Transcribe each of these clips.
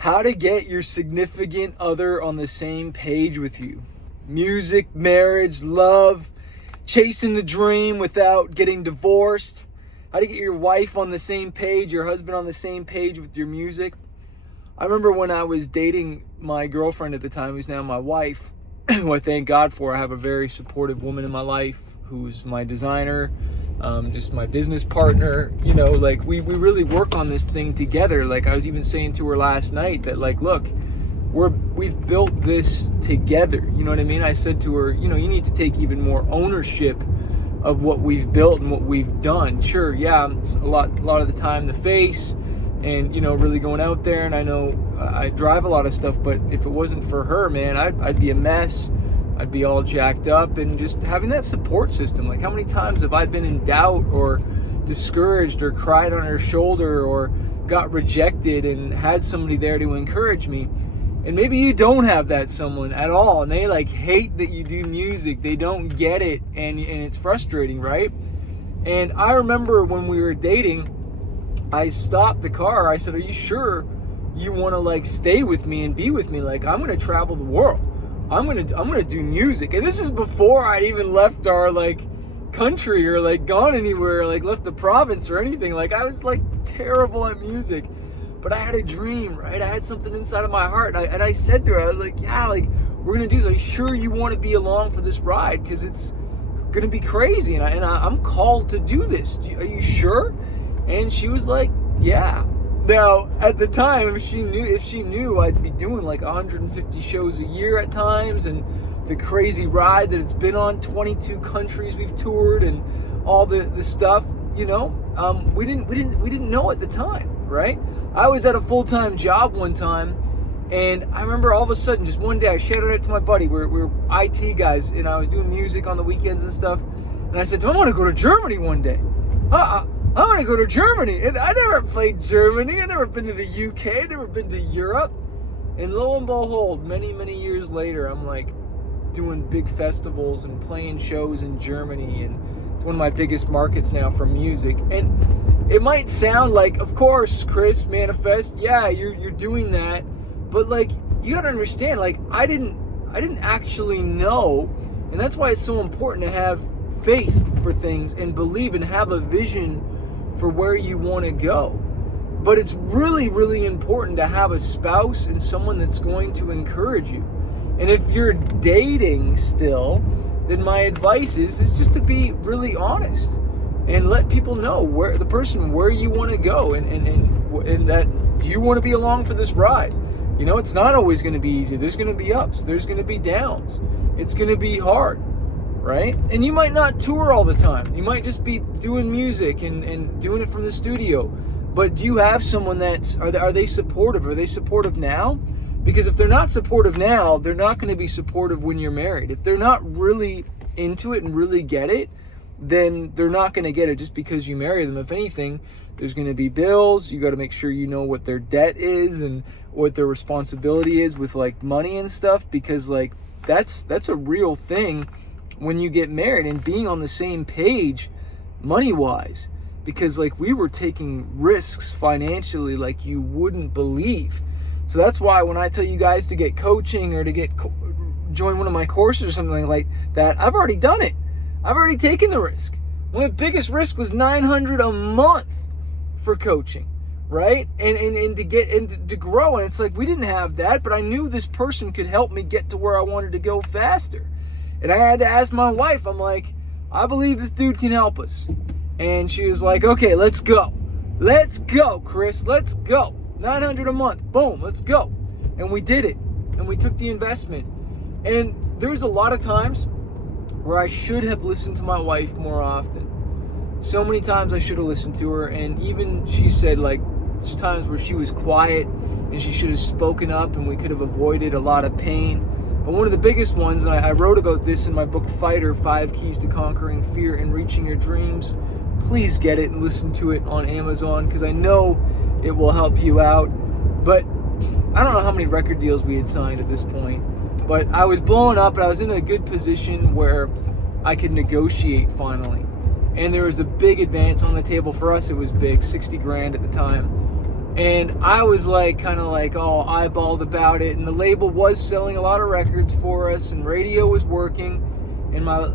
how to get your significant other on the same page with you. Music, marriage, love, chasing the dream without getting divorced. How to get your wife on the same page, your husband on the same page with your music. I remember when I was dating my girlfriend at the time, who's now my wife, who I thank God for. I have a very supportive woman in my life who's my designer, just my business partner. You know, like we really work on this thing together. Like I was even saying to her last night that, like, look, we've built this together. You know what I mean? I said to her, you know, you need to take even more ownership of what we've built and what we've done. Sure, yeah, it's a lot of the time the face and, you know, really going out there. And I know I drive a lot of stuff, but if it wasn't for her, man, I'd be a mess. I'd be all jacked up. And just having that support system, like how many times have I been in doubt or discouraged or cried on her shoulder or got rejected and had somebody there to encourage me. And maybe you don't have that someone at all, and they like hate that you do music. They don't get it, and it's frustrating, right? And I remember when we were dating, I stopped the car. I said, "Are you sure you want to like stay with me and be with me? Like, I'm gonna travel the world. I'm gonna do music." And this is before I even left our like country or like gone anywhere, like left the province or anything. Like I was like terrible at music. But I had a dream, right? I had something inside of my heart. And I said to her, I was like, yeah, like, we're going to do this. Are you sure you want to be along for this ride? Because it's going to be crazy. And I'm called to do this. Are you sure? And she was like, yeah. Now, at the time, if she knew I'd be doing like 150 shows a year at times, and the crazy ride that it's been on, 22 countries we've toured, and all the stuff, you know, we didn't know at the time. Right? I was at a full-time job one time, and I remember all of a sudden, just one day, I shouted out to my buddy. We're IT guys, and I was doing music on the weekends and stuff. And I said to him, I want to go to Germany one day. I want to go to Germany. And I never played Germany. I never been to the UK. I never been to Europe. And lo and behold, many, many years later, I'm like doing big festivals and playing shows in Germany. And it's one of my biggest markets now for music. And it might sound like, of course, Chris, manifest, yeah, you're doing that, but like you gotta understand, like I didn't actually know, and that's why it's so important to have faith for things and believe and have a vision for where you want to go. But it's really, really important to have a spouse and someone that's going to encourage you. And if you're dating still, then my advice is just to be really honest. And let people know where you want to go, and that, do you want to be along for this ride? You know, it's not always going to be easy. There's going to be ups. There's going to be downs. It's going to be hard, right? And you might not tour all the time. You might just be doing music and doing it from the studio. But do you have someone are they supportive? Are they supportive now? Because if they're not supportive now, they're not going to be supportive when you're married. If they're not really into it and really get it, then they're not going to get it just because you marry them. If anything, there's going to be bills. You got to make sure you know what their debt is and what their responsibility is with like money and stuff, because like that's a real thing when you get married, and being on the same page money wise, because like we were taking risks financially like you wouldn't believe. So that's why when I tell you guys to get coaching or to join one of my courses or something like that, I've already done it. I've already taken the risk. One of the biggest risks was $900 a month for coaching, right? And to grow. And it's like, we didn't have that, but I knew this person could help me get to where I wanted to go faster. And I had to ask my wife, I'm like, I believe this dude can help us. And she was like, okay, let's go. Let's go, Chris. Let's go. $900 a month. Boom, let's go. And we did it. And we took the investment. And there's a lot of times where I should have listened to my wife more often. So many times I should have listened to her, and even she said like there's times where she was quiet and she should have spoken up, and we could have avoided a lot of pain. But one of the biggest ones, and I wrote about this in my book Fighter, 5 Keys to Conquering Fear and Reaching Your Dreams. Please get it and listen to it on Amazon, because I know it will help you out. But I don't know how many record deals we had signed at this point. But I was blowing up, and I was in a good position where I could negotiate finally. And there was a big advance on the table for us. It was big, 60 grand at the time. And I was like, kind of like, all eyeballed about it. And the label was selling a lot of records for us, and radio was working. And my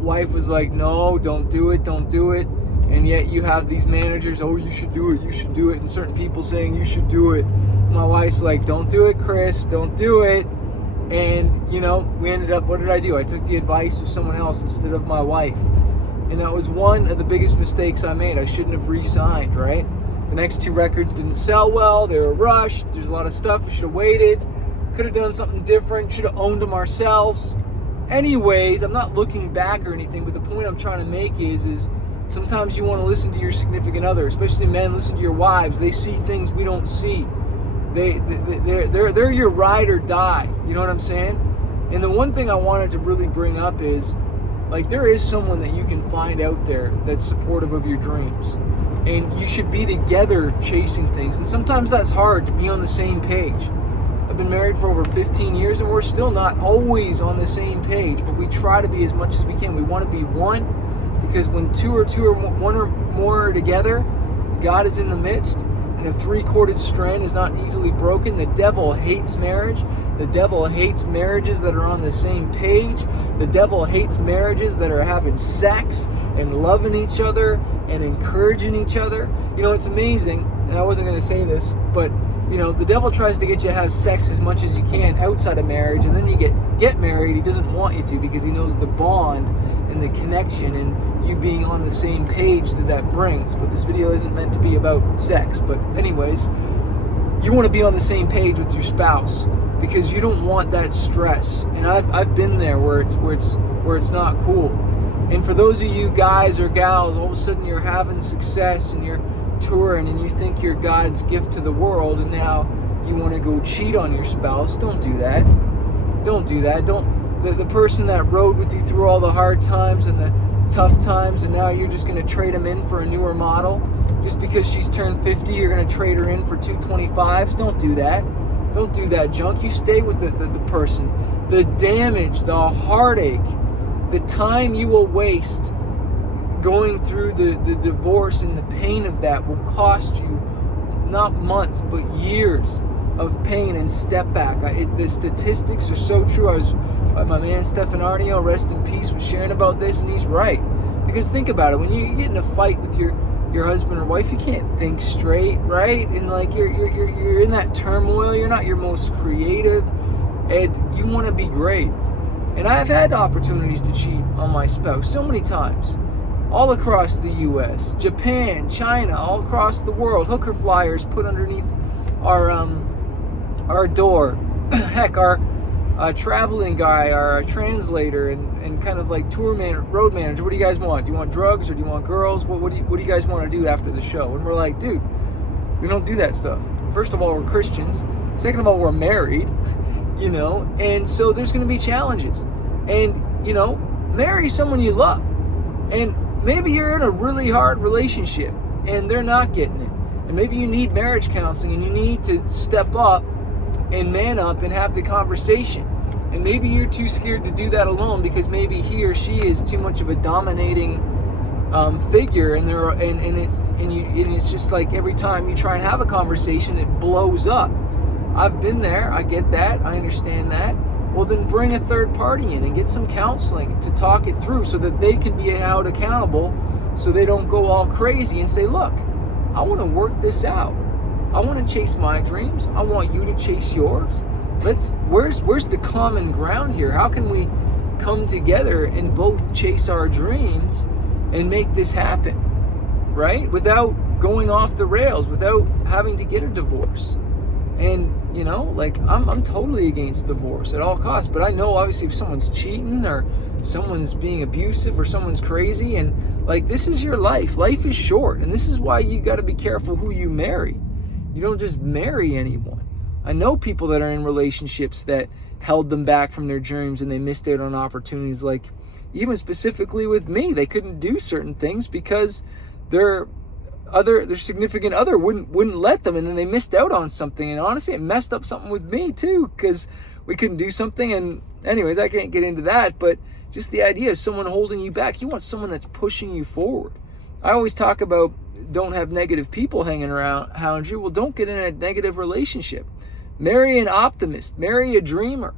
wife was like, no, don't do it, don't do it. And yet you have these managers, oh, you should do it, you should do it. And certain people saying you should do it. My wife's like, don't do it, Chris, don't do it. And, you know, we ended up, what did I do? I took the advice of someone else instead of my wife. And that was one of the biggest mistakes I made. I shouldn't have re-signed, right? The next 2 records didn't sell well. They were rushed. There's a lot of stuff. We should have waited. Could have done something different. Should have owned them ourselves. Anyways, I'm not looking back or anything, but the point I'm trying to make is sometimes you want to listen to your significant other, especially men. Listen to your wives. They see things we don't see. They're your ride or die. You know what I'm saying? And the one thing I wanted to really bring up is, like, there is someone that you can find out there that's supportive of your dreams. And you should be together chasing things. And sometimes that's hard to be on the same page. I've been married for over 15 years and we're still not always on the same page, but we try to be as much as we can. We want to be one, because when one or more are together, God is in the midst. And a 3-corded strand is not easily broken. The devil hates marriage. The devil hates marriages that are on the same page. The devil hates marriages that are having sex and loving each other and encouraging each other. You know, it's amazing, and I wasn't going to say this, but, you know, the devil tries to get you to have sex as much as you can outside of marriage, and then you get married. He doesn't want you to, because he knows the bond and the connection and you being on the same page that brings. But this video isn't meant to be about sex. But anyways, you want to be on the same page with your spouse, because you don't want that stress. And I've been there where it's not cool. And for those of you guys or gals, all of a sudden you're having success and you're touring and you think you're God's gift to the world, and now you want to go cheat on your spouse. Don't do that. Don't do that. The person that rode with you through all the hard times and the tough times, and now you're just going to trade them in for a newer model. Just because she's turned 50, you're going to trade her in for 225s. Don't do that. Don't do that junk. You stay with the person. The damage, the heartache, the time you will waste going through the divorce and the pain of that will cost you not months but years of pain and step back. The statistics are so true. My man Stefan Arnio, rest in peace, was sharing about this, and he's right. Because think about it, when you get in a fight with your husband or wife, you can't think straight, right? And like you're in that turmoil. You're not your most creative, and you want to be great. And I've had opportunities to cheat on my spouse so many times, all across the U.S., Japan, China, all across the world. Hooker flyers put underneath our door. Heck, our traveling guy, our translator, and kind of like road manager. What do you guys want? Do you want drugs or do you want girls? What do you guys want to do after the show? And we're like, dude, we don't do that stuff. First of all, we're Christians. Second of all, we're married, you know, and so there's going to be challenges. And, you know, marry someone you love. And maybe you're in a really hard relationship and they're not getting it. And maybe you need marriage counseling and you need to step up and man up and have the conversation. And maybe you're too scared to do that alone because maybe he or she is too much of a dominating figure, and it's just like every time you try and have a conversation, it blows up. I've been there. I get that. I understand that. Well, then bring a third party in and get some counseling to talk it through so that they can be held accountable, so they don't go all crazy and say, look, I want to work this out. I want to chase my dreams. I want you to chase yours. Where's the common ground here? How can we come together and both chase our dreams and make this happen, right? Without going off the rails, without having to get a divorce. And, you know, like, I'm totally against divorce at all costs. But I know, obviously, if someone's cheating or someone's being abusive or someone's crazy, and, like, this is your life. Life is short. And this is why you got to be careful who you marry. You don't just marry anyone. I know people that are in relationships that held them back from their dreams and they missed out on opportunities. Like, even specifically with me, they couldn't do certain things because their significant other wouldn't let them, and then they missed out on something. And honestly, it messed up something with me too, because we couldn't do something. And anyways, I can't get into that, but just the idea of someone holding you back. You want someone that's pushing you forward. I always talk about don't have negative people hanging around you. Well, don't get in a negative relationship. Marry an optimist. Marry a dreamer.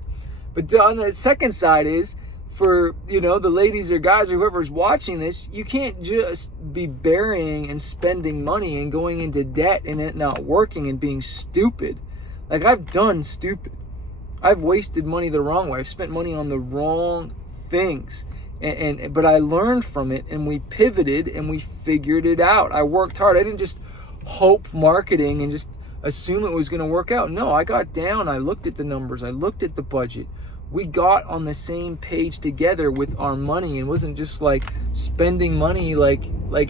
But on the second side is, for the ladies or guys or whoever's watching this, you can't just be burying and spending money and going into debt and it not working and being stupid. Like, I've done stupid. I've wasted money the wrong way. I've spent money on the wrong things. But I learned from it, and we pivoted and we figured it out. I worked hard. I didn't just hope marketing and just assume it was going to work out. No, I got down. I looked at the numbers. I looked at the budget. We got on the same page together with our money, and wasn't just like spending money like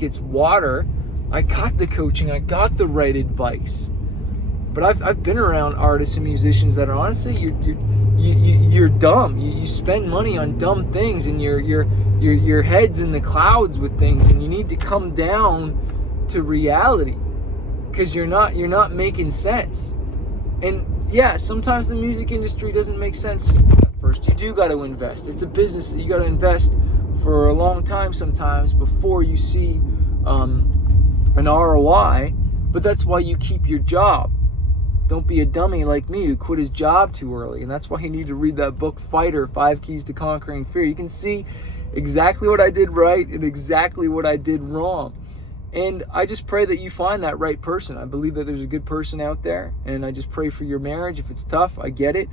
it's water. I got the coaching. I got the right advice. But I've been around artists and musicians that are honestly you're dumb. You spend money on dumb things, and your head's in the clouds with things, and you need to come down to reality, because you're not making sense. And yeah, sometimes the music industry doesn't make sense at first. You do got to invest. It's a business that you got to invest for a long time sometimes before you see an ROI. But that's why you keep your job. Don't be a dummy like me who quit his job too early. And that's why you need to read that book, Fighter, 5 Keys to Conquering Fear. You can see exactly what I did right and exactly what I did wrong. And I just pray that you find that right person. I believe that there's a good person out there. And I just pray for your marriage. If it's tough, I get it.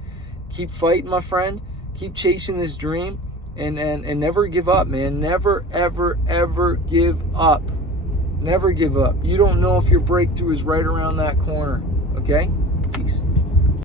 Keep fighting, my friend. Keep chasing this dream. And never give up, man. Never, ever, ever give up. Never give up. You don't know if your breakthrough is right around that corner. Okay?